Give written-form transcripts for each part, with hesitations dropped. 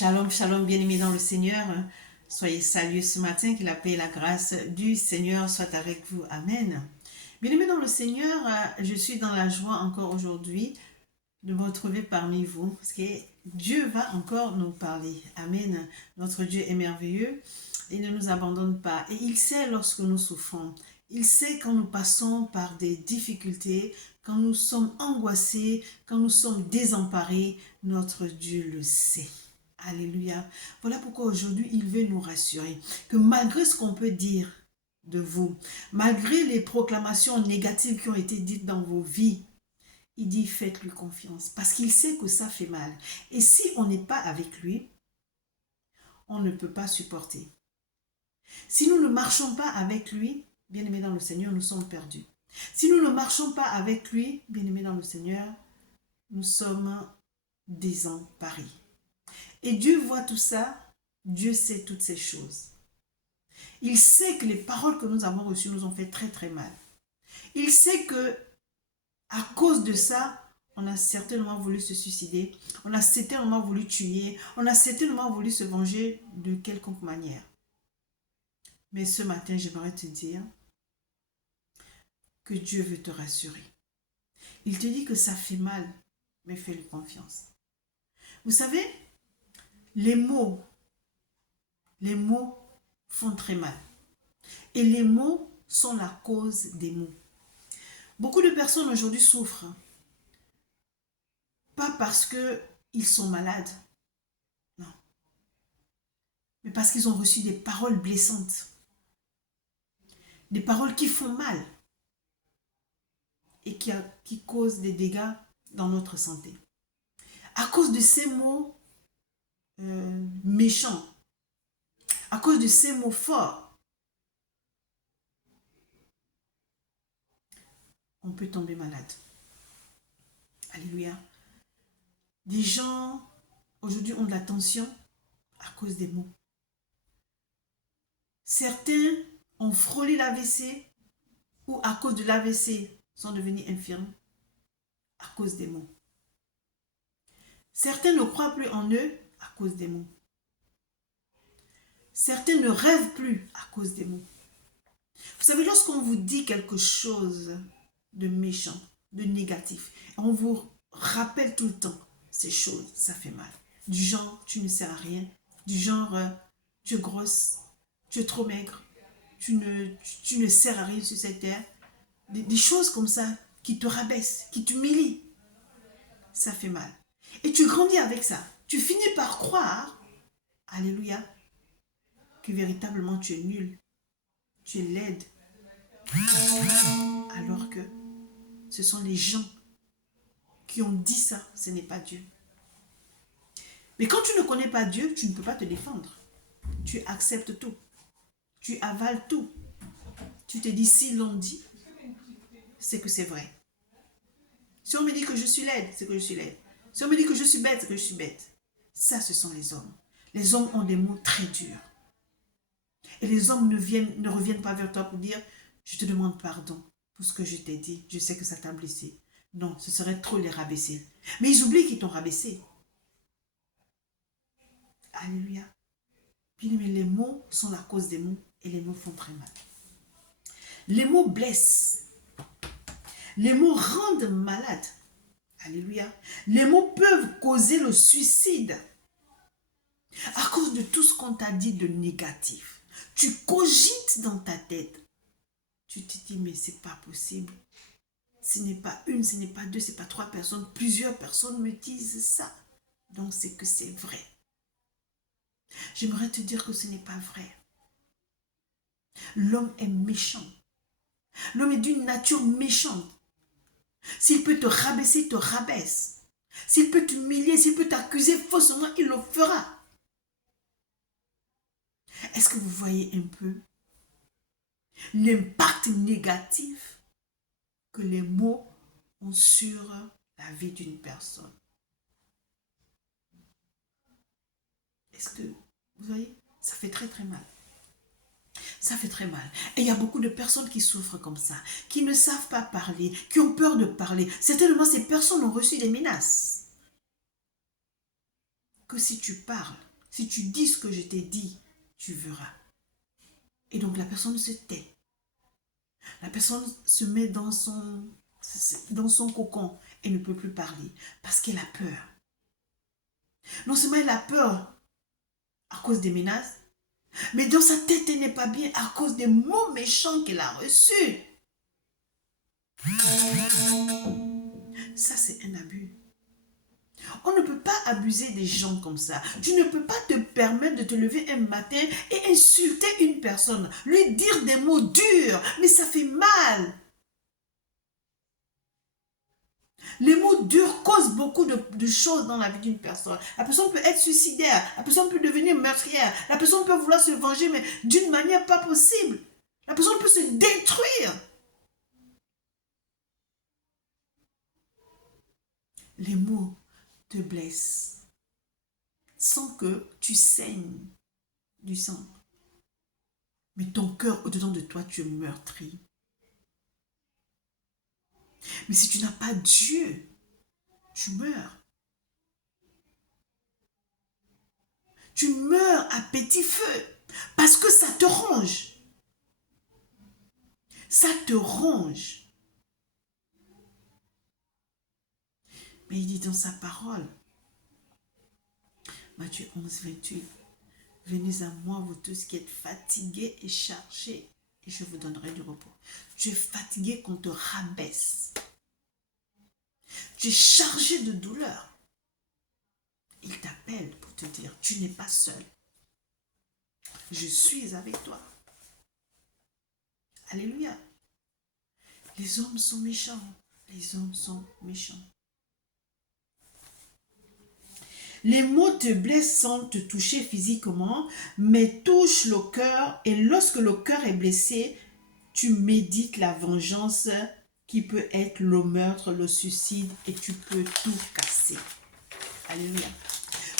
Shalom, shalom, bien-aimés dans le Seigneur. Soyez salués ce matin, que la paix et la grâce du Seigneur soient avec vous. Amen. Bien-aimés dans le Seigneur, je suis dans la joie encore aujourd'hui de me retrouver parmi vous, parce que Dieu va encore nous parler. Amen. Notre Dieu est merveilleux, il ne nous abandonne pas et il sait lorsque nous souffrons. Il sait quand nous passons par des difficultés, quand nous sommes angoissés, quand nous sommes désemparés, notre Dieu le sait. Alléluia. Voilà pourquoi aujourd'hui, il veut nous rassurer que malgré ce qu'on peut dire de vous, malgré les proclamations négatives qui ont été dites dans vos vies, il dit faites-lui confiance parce qu'il sait que ça fait mal. Et si on n'est pas avec lui, on ne peut pas supporter. Si nous ne marchons pas avec lui, bien-aimés dans le Seigneur, nous sommes perdus. Si nous ne marchons pas avec lui, bien-aimés dans le Seigneur, nous sommes désemparés. Et Dieu voit tout ça, Dieu sait toutes ces choses. Il sait que les paroles que nous avons reçues nous ont fait très très mal. Il sait que à cause de ça, on a certainement voulu se suicider, on a certainement voulu tuer, on a certainement voulu se venger de quelconque manière. Mais ce matin, j'aimerais te dire que Dieu veut te rassurer. Il te dit que ça fait mal, mais fais-lui confiance. Vous savez, les mots font très mal. Et les mots sont la cause des maux. Beaucoup de personnes aujourd'hui souffrent. Pas parce qu'ils sont malades. Non. Mais parce qu'ils ont reçu des paroles blessantes. Des paroles qui font mal. Et qui causent des dégâts dans notre santé. À cause de ces mots méchants. À cause de ces mots forts. On peut tomber malade. Alléluia. Des gens, aujourd'hui, ont de la tension à cause des mots. Certains ont frôlé l'AVC ou à cause de l'AVC sont devenus infirmes à cause des mots. Certains ne croient plus en eux à cause des mots. Certains ne rêvent plus à cause des mots. Vous savez, lorsqu'on vous dit quelque chose de méchant, de négatif, on vous rappelle tout le temps ces choses, ça fait mal. Du genre, tu ne sers à rien. Du genre, tu es grosse, tu es trop maigre, tu ne sers à rien sur cette terre. Des choses comme ça qui te rabaissent, qui t'humilient. Ça fait mal. Et tu grandis avec ça. Tu finis par croire, alléluia, que véritablement tu es nul, tu es laide. Alors que ce sont les gens qui ont dit ça, ce n'est pas Dieu. Mais quand tu ne connais pas Dieu, tu ne peux pas te défendre. Tu acceptes tout. Tu avales tout. Tu te dis, si l'on dit, c'est que c'est vrai. Si on me dit que je suis laide, c'est que je suis laide. Si on me dit que je suis bête, c'est que je suis bête. Ça, ce sont les hommes. Les hommes ont des mots très durs. Et les hommes ne reviennent pas vers toi pour dire, je te demande pardon pour ce que je t'ai dit. Je sais que ça t'a blessé. Non, ce serait trop les rabaisser. Mais ils oublient qu'ils t'ont rabaissé. Alléluia. Bien aimé, les mots sont la cause des mots et les mots font très mal. Les mots blessent. Les mots rendent malade. Alléluia. Les mots peuvent causer le suicide. À cause de tout ce qu'on t'a dit de négatif. Tu cogites dans ta tête. Tu te dis, mais c'est pas possible. Ce n'est pas une, ce n'est pas deux, ce n'est pas trois personnes. Plusieurs personnes me disent ça. Donc c'est que c'est vrai. J'aimerais te dire que ce n'est pas vrai. L'homme est méchant. L'homme est d'une nature méchante. S'il peut te rabaisser, il te rabaisse. S'il peut t'humilier, s'il peut t'accuser faussement, il le fera. Est-ce que vous voyez un peu l'impact négatif que les mots ont sur la vie d'une personne? Est-ce que vous voyez? Ça fait très très mal. Ça fait très mal. Et il y a beaucoup de personnes qui souffrent comme ça, qui ne savent pas parler, qui ont peur de parler. Certainement, ces personnes ont reçu des menaces. Que si tu parles, Si tu dis ce que je t'ai dit, tu verras. Et donc la personne se tait. La personne se met dans son cocon et ne peut plus parler parce qu'elle a peur. Non seulement elle a peur à cause des menaces, mais dans sa tête, elle n'est pas bien à cause des mots méchants qu'elle a reçus. Ça, c'est un abus. On ne peut pas abuser des gens comme ça. Tu ne peux pas te permettre de te lever un matin et insulter une personne, lui dire des mots durs, mais ça fait mal. Les mots durs causent beaucoup de choses dans la vie d'une personne. La personne peut être suicidaire, la personne peut devenir meurtrière, la personne peut vouloir se venger, mais d'une manière pas possible. La personne peut se détruire. Les mots te blessent sans que tu saignes du sang. Mais ton cœur, au-dedans de toi, tu es meurtri. Mais si tu n'as pas Dieu, tu meurs. Tu meurs à petit feu parce que ça te ronge. Ça te ronge. Mais il dit dans sa parole, Matthieu 11, 28, venez à moi, vous tous qui êtes fatigués et chargés, et je vous donnerai du repos. Tu es fatigué qu'on te rabaisse. Tu es chargé de douleur. Il t'appelle pour te dire, tu n'es pas seul. Je suis avec toi. Alléluia. Les hommes sont méchants. Les hommes sont méchants. Les mots te blessent sans te toucher physiquement, mais touchent le cœur. Et lorsque le cœur est blessé, tu médites la vengeance qui peut être le meurtre, le suicide, et tu peux tout casser. Alléluia.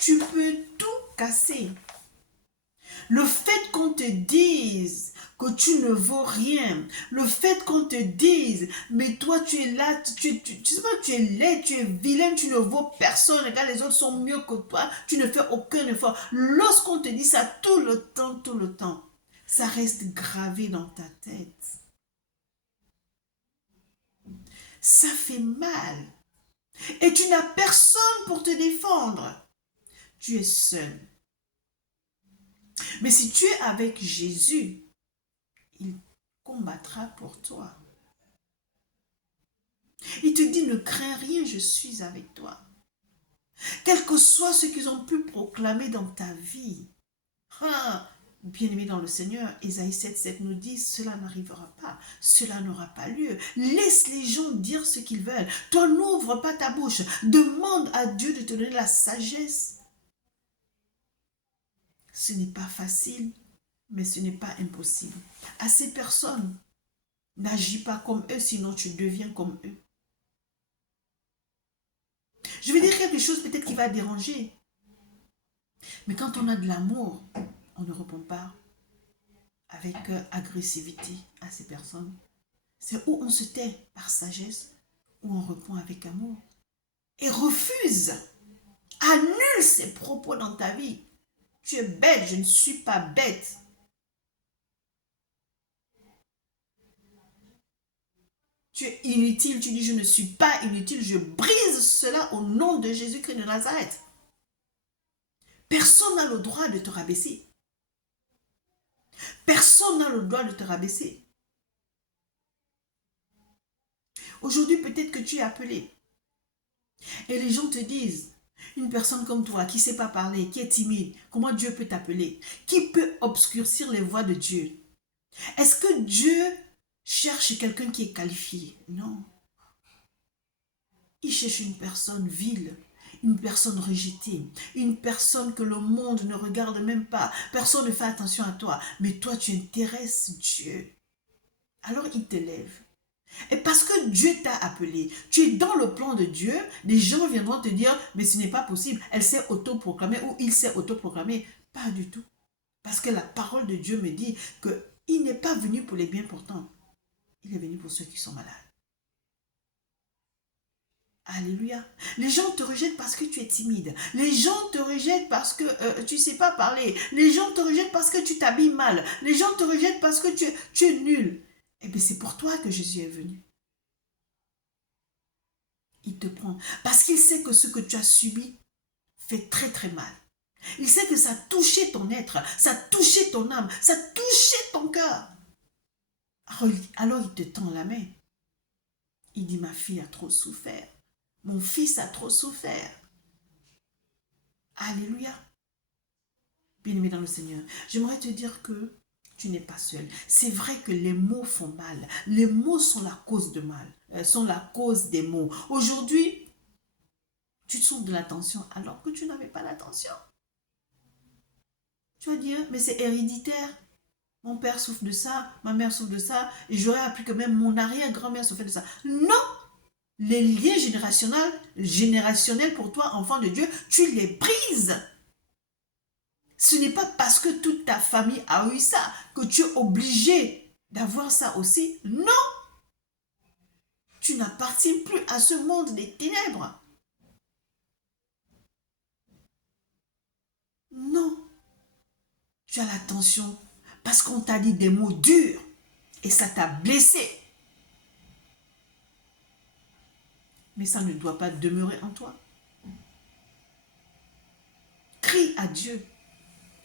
Tu peux tout casser. Le fait qu'on te dise que tu ne vaux rien, le fait qu'on te dise, mais toi tu es là, tu sais pas, tu es laid, tu es vilain, tu ne vaux personne, regarde, les autres sont mieux que toi, tu ne fais aucun effort. Lorsqu'on te dit ça tout le temps, ça reste gravé dans ta tête. Ça fait mal. Et tu n'as personne pour te défendre. Tu es seul. Mais si tu es avec Jésus, il combattra pour toi. Il te dit, ne crains rien, je suis avec toi. Quel que soit ce qu'ils ont pu proclamer dans ta vie. Bien-aimé dans le Seigneur, Ésaïe 7,7 nous dit, cela n'arrivera pas, cela n'aura pas lieu. Laisse les gens dire ce qu'ils veulent. Toi, n'ouvre pas ta bouche. Demande à Dieu de te donner la sagesse. Ce n'est pas facile, mais ce n'est pas impossible. À ces personnes, n'agis pas comme eux, sinon tu deviens comme eux. Je vais dire quelque chose peut-être qui va déranger. Mais quand on a de l'amour, on ne répond pas avec agressivité à ces personnes. C'est où on se tait par sagesse, où on répond avec amour. Et refuse, annule ces propos dans ta vie. Tu es bête, je ne suis pas bête. Tu es inutile, tu dis je ne suis pas inutile, je brise cela au nom de Jésus-Christ de Nazareth. Personne n'a le droit de te rabaisser. Personne n'a le droit de te rabaisser. Aujourd'hui, peut-être que tu es appelé. Et les gens te disent, une personne comme toi qui ne sait pas parler, qui est timide, comment Dieu peut t'appeler? Qui peut obscurcir les voies de Dieu? Est-ce que Dieu cherche quelqu'un qui est qualifié? Non. Il cherche une personne vile, une personne rejetée, une personne que le monde ne regarde même pas. Personne ne fait attention à toi, mais toi tu intéresses Dieu. Alors il t'élève. Et parce que Dieu t'a appelé, tu es dans le plan de Dieu, les gens viendront te dire, mais ce n'est pas possible, elle s'est autoproclamée ou il s'est autoproclamé. Pas du tout. Parce que la parole de Dieu me dit qu'il n'est pas venu pour les bien portants, il est venu pour ceux qui sont malades. Alléluia. Les gens te rejettent parce que tu es timide. Les gens te rejettent parce que tu ne sais pas parler. Les gens te rejettent parce que tu t'habilles mal. Les gens te rejettent parce que tu es nul. Eh bien, c'est pour toi que Jésus est venu. Il te prend. Parce qu'il sait que ce que tu as subi fait très très mal. Il sait que ça a touché ton être, ça a touché ton âme, ça a touché ton cœur. Alors il te tend la main. Il dit, ma fille a trop souffert. Mon fils a trop souffert. Alléluia. Bien-aimé dans le Seigneur, j'aimerais te dire que tu n'es pas seul. C'est vrai que les mots font mal. Les mots sont la cause de mal, sont la cause des maux. Aujourd'hui, tu te souffres de l'attention alors que tu n'avais pas l'attention. Tu vas dire, mais c'est héréditaire. Mon père souffre de ça, ma mère souffre de ça, et j'aurais appris que même mon arrière-grand-mère souffrait de ça. Non! Les liens générationnels pour toi, enfant de Dieu, tu les brises. Ce n'est pas parce que toute ta famille a eu ça que tu es obligé d'avoir ça aussi. Non! Tu n'appartiens plus à ce monde des ténèbres. Non! Tu as l'attention parce qu'on t'a dit des mots durs et ça t'a blessé. Mais ça ne doit pas demeurer en toi. Crie à Dieu.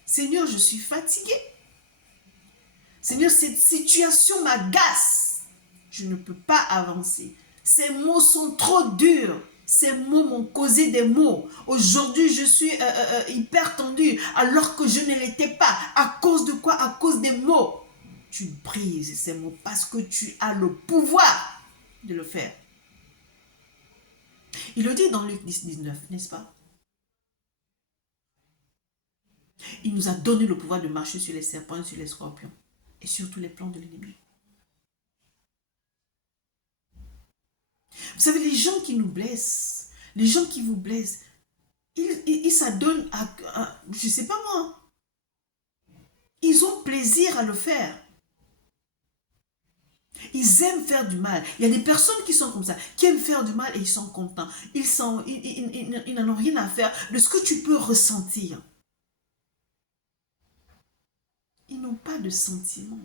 Seigneur, je suis fatigué. Seigneur, cette situation m'agace. Je ne peux pas avancer. Ces mots sont trop durs. Ces mots m'ont causé des maux. Aujourd'hui, je suis hyper tendue alors que je ne l'étais pas. À cause de quoi? À cause des mots. Tu brises ces mots parce que tu as le pouvoir de le faire. Il le dit dans Luc 10, 19, n'est-ce pas? Il nous a donné le pouvoir de marcher sur les serpents, sur les scorpions et sur tous les plans de l'ennemi. Vous savez, les gens qui nous blessent, les gens qui vous blessent, ils s'adonnent je ne sais pas moi, ils ont plaisir à le faire. Ils aiment faire du mal. Il y a des personnes qui sont comme ça, qui aiment faire du mal et ils sont contents. Ils n'en ont rien à faire de ce que tu peux ressentir. Ils n'ont pas de sentiments.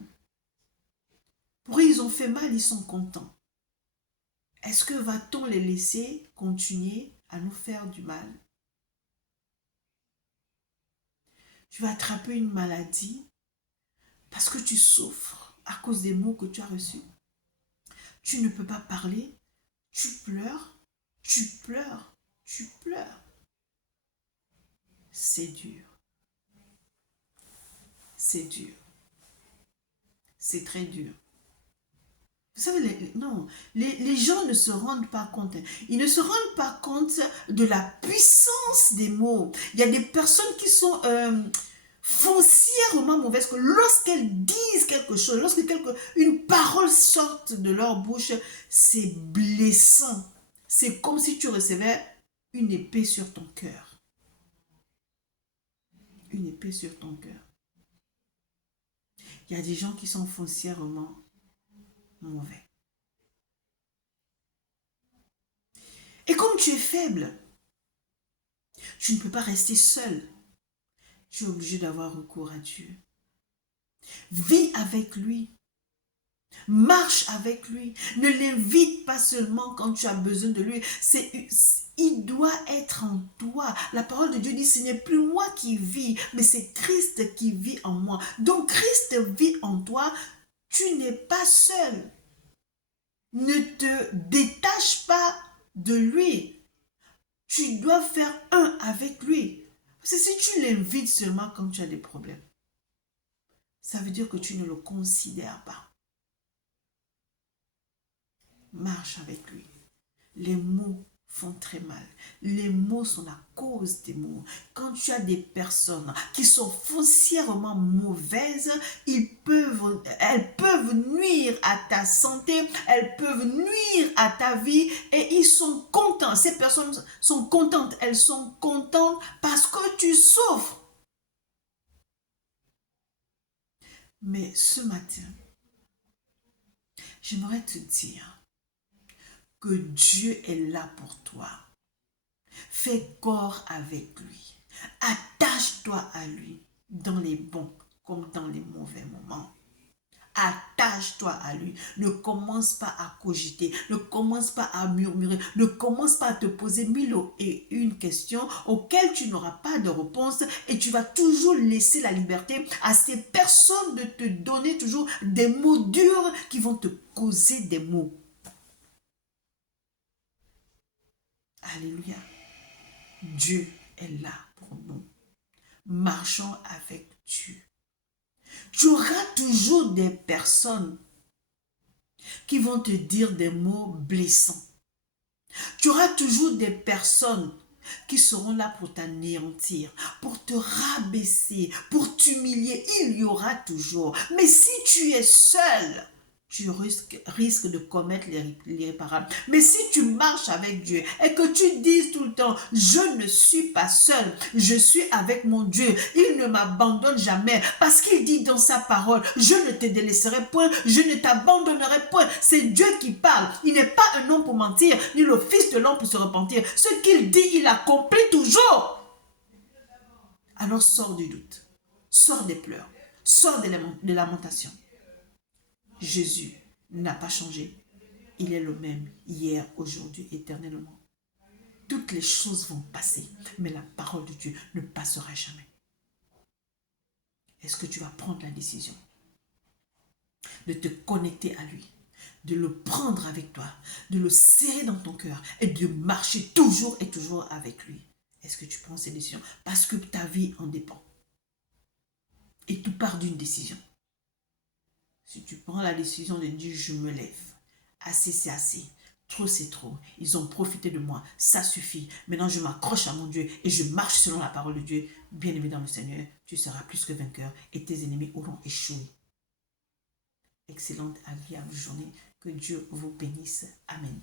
Pour eux, ils ont fait mal, ils sont contents. Est-ce que va-t-on les laisser continuer à nous faire du mal? Tu vas attraper une maladie parce que tu souffres à cause des mots que tu as reçus. Tu ne peux pas parler, tu pleures, tu pleures, tu pleures. C'est dur. C'est dur. C'est très dur. Vous savez, les gens ne se rendent pas compte. Ils ne se rendent pas compte de la puissance des mots. Il y a des personnes qui sont foncièrement mauvaises, que lorsqu'elles disent quelque chose, une parole sorte de leur bouche, c'est blessant. C'est comme si tu recevais une épée sur ton cœur. Une épée sur ton cœur. Il y a des gens qui sont foncièrement mauvais. Et comme tu es faible, tu ne peux pas rester seul. Tu es obligé d'avoir recours à Dieu. Vis avec lui. Marche avec lui. Ne l'invite pas seulement quand tu as besoin de lui. Il doit être en toi. La parole de Dieu dit, ce n'est plus moi qui vis, mais c'est Christ qui vit en moi. Donc Christ vit en toi. Tu n'es pas seul. Ne te détache pas de lui. Tu dois faire un avec lui. Parce que si tu l'invites seulement quand tu as des problèmes, ça veut dire que tu ne le considères pas. Marche avec lui. Les mots font très mal. Les mots sont la cause des maux. Quand tu as des personnes qui sont foncièrement mauvaises, elles peuvent nuire à ta santé, elles peuvent nuire à ta vie et ils sont contents. Ces personnes sont contentes. Elles sont contentes parce que tu souffres. Mais ce matin, j'aimerais te dire que Dieu est là pour toi. Fais corps avec lui. Attache-toi à lui dans les bons comme dans les mauvais moments. Attache-toi à lui. Ne commence pas à cogiter. Ne commence pas à murmurer. Ne commence pas à te poser mille et une questions auxquelles tu n'auras pas de réponse et tu vas toujours laisser la liberté à ces personnes de te donner toujours des mots durs qui vont te causer des maux. Alléluia. Dieu est là pour nous. Marchons avec Dieu. Tu auras toujours des personnes qui vont te dire des mots blessants. Tu auras toujours des personnes qui seront là pour t'anéantir, pour te rabaisser, pour t'humilier. Il y aura toujours. Mais si tu es seul, tu risques de commettre l'irréparable. Mais si tu marches avec Dieu et que tu dises tout le temps, je ne suis pas seul, je suis avec mon Dieu, il ne m'abandonne jamais, parce qu'il dit dans sa parole, je ne te délaisserai point, je ne t'abandonnerai point. C'est Dieu qui parle. Il n'est pas un homme pour mentir, ni le fils de l'homme pour se repentir. Ce qu'il dit, il accomplit toujours. Alors sors du doute, sors des pleurs, sors des lamentations. Jésus n'a pas changé. Il est le même hier, aujourd'hui, éternellement. Toutes les choses vont passer, mais la parole de Dieu ne passera jamais. Est-ce que tu vas prendre la décision de te connecter à lui, de le prendre avec toi, de le serrer dans ton cœur et de marcher toujours et toujours avec lui? Est-ce que tu prends ces décisions? Parce que ta vie en dépend. Et tout part d'une décision. Si tu prends la décision de dire je me lève, assez c'est assez, trop c'est trop, ils ont profité de moi, ça suffit, maintenant je m'accroche à mon Dieu et je marche selon la parole de Dieu, bien-aimé dans le Seigneur, tu seras plus que vainqueur et tes ennemis auront échoué. Excellente, agréable journée, que Dieu vous bénisse. Amen.